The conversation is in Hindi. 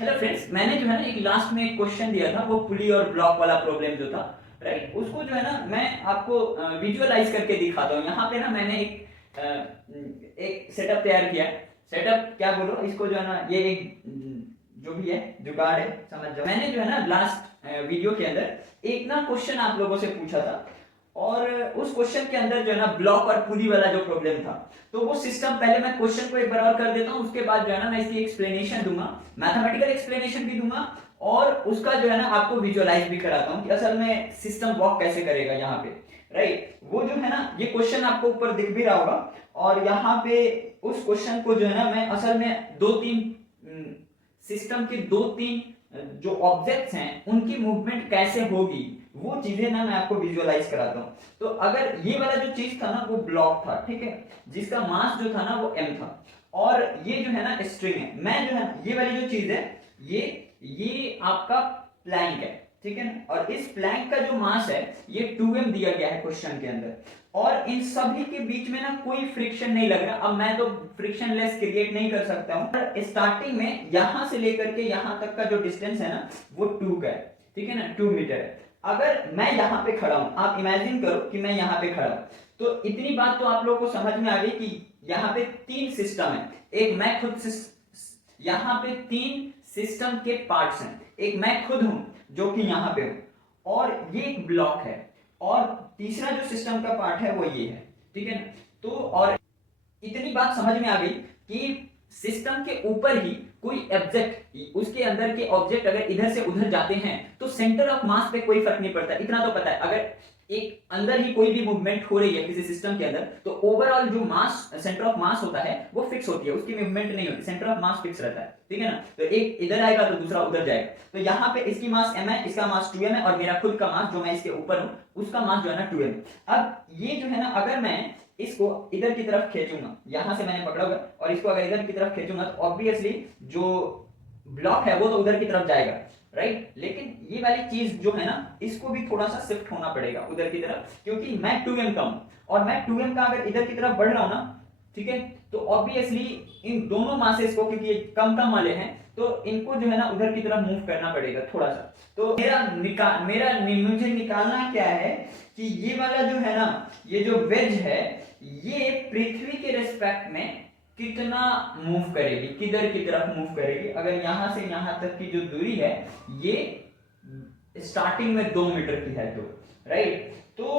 हेलो फ्रेंड्स, मैंने जो है ना एक लास्ट में एक क्वेश्चन दिया था, वो पुली और ब्लॉक वाला प्रॉब्लम जो था, राइट। उसको जो है ना मैं आपको विजुअलाइज करके दिखाता हूँ। यहाँ पे ना मैंने एक सेटअप तैयार किया है। सेटअप क्या बोलो इसको, जो है ना ये एक जो भी है जुगाड़ है, समझ जाओ। मैंने जो है ना लास्ट वीडियो के अंदर एक ना क्वेश्चन आप लोगों से पूछा था, और उस क्वेश्चन के अंदर जो है ना ब्लॉक और पुली वाला जो प्रॉब्लम था, तो वो सिस्टम पहले मैं क्वेश्चन को एक बार और कर देता हूं, उसके बाद जो है ना मैं इसकी एक्सप्लेनेशन दूंगा, मैथमेटिकल एक्सप्लेनेशन भी दूंगा, और उसका जो है ना आपको विजुअलाइज भी कराता हूं कि असल में सिस्टम वर्क कैसे करेगा यहाँ पे, राइट। वो जो है ना ये क्वेश्चन आपको ऊपर दिख भी रहा होगा, और यहाँ पे उस क्वेश्चन को जो है ना मैं असल में दो तीन सिस्टम के दो तीन जो ऑब्जेक्ट्स हैं उनकी मूवमेंट कैसे होगी, वो चीजें ना मैं आपको विजुअलाइज कराता हूं। तो अगर ये वाला जो चीज था ना वो ब्लॉक था, ठीक है, जिसका मास जो था ना वो m था, और ये जो है ना स्ट्रिंग है। मैं जो है ये वाली जो चीज है ये आपका प्लैंक है, ठीक है ना। और इस प्लैंक का जो मास है ये 2m दिया गया है क्वेश्चन के अंदर, और इन सभी के बीच में ना कोई फ्रिक्शन नहीं लग रहा। अब मैं तो फ्रिक्शन लेस क्रिएट नहीं कर सकता हूं। स्टार्टिंग में यहां से लेकर के यहां तक का जो डिस्टेंस है ना वो 2 का है, ठीक है ना, 2 मीटर है। अगर मैं यहां पे खड़ा हूं, आप इमेजिन करो कि मैं यहां पे खड़ा हूं, तो इतनी बात तो आप लोगों को समझ में आ गई कि यहां पे तीन सिस्टम है। एक मैं खुद यहां पे तीन सिस्टम के पार्ट्स हैं। एक मैं खुद हूं जो कि यहां पे हूं, और ये एक ब्लॉक है, और तीसरा जो सिस्टम का पार्ट है वो ये है, ठीक है ना। तो और इतनी बात समझ में आ गई कि सिस्टम के ऊपर ही कोई ऑब्जेक्ट, उसके अंदर के ऑब्जेक्ट अगर इधर से उधर जाते हैं तो सेंटर ऑफ मास पे कोई फर्क नहीं पड़ता। इतना तो पता है, अगर एक अंदर ही कोई भी मूवमेंट हो रही है किसी सिस्टम के अंदर, तो ओवरऑल जो मास, सेंटर ऑफ मास होता है वो फिक्स होती है, उसकी मूवमेंट नहीं होती, सेंटर ऑफ मास फिक्स रहता है, ठीक है ना। तो एक इधर आएगा तो दूसरा उधर जाएगा। तो यहाँ पे इसकी मास m है, इसका मास 2m है, और मेरा खुद का मास जो मैं इसके ऊपर हूं उसका मास जो है ना 2m। अब ये जो है ना अगर मैं इसको इधर की तरफ खींचूंगा, यहां से मैंने पकड़ा हुआ, और इसको अगर इधर की तरफ खींचूंगा तो ऑब्वियसली जो ब्लॉक है वो तो उधर की तरफ जाएगा, राइट। लेकिन ये वाली चीज जो है ना इसको भी थोड़ा सा शिफ्ट होना पड़ेगा उधर की तरफ, क्योंकि मैं 2m का हूं, और मैं 2m का अगर इधर की तरफ बढ़ रहा हूं ना, ठीक है, तो ऑब्वियसली इन दोनों मासेस को, क्योंकि ये कम कम वाले हैं, तो इनको जो है ना उधर की तरफ मूव करना पड़ेगा थोड़ा सा। तो मुझे निकालना क्या है कि ये वाला जो है ना, ये जो वेज है, ये पृथ्वी के रेस्पेक्ट में कितना मूव करेगी, किधर की तरफ मूव करेगी। अगर यहां से यहां तक की जो दूरी है ये स्टार्टिंग में 2 मीटर की है, तो राइट,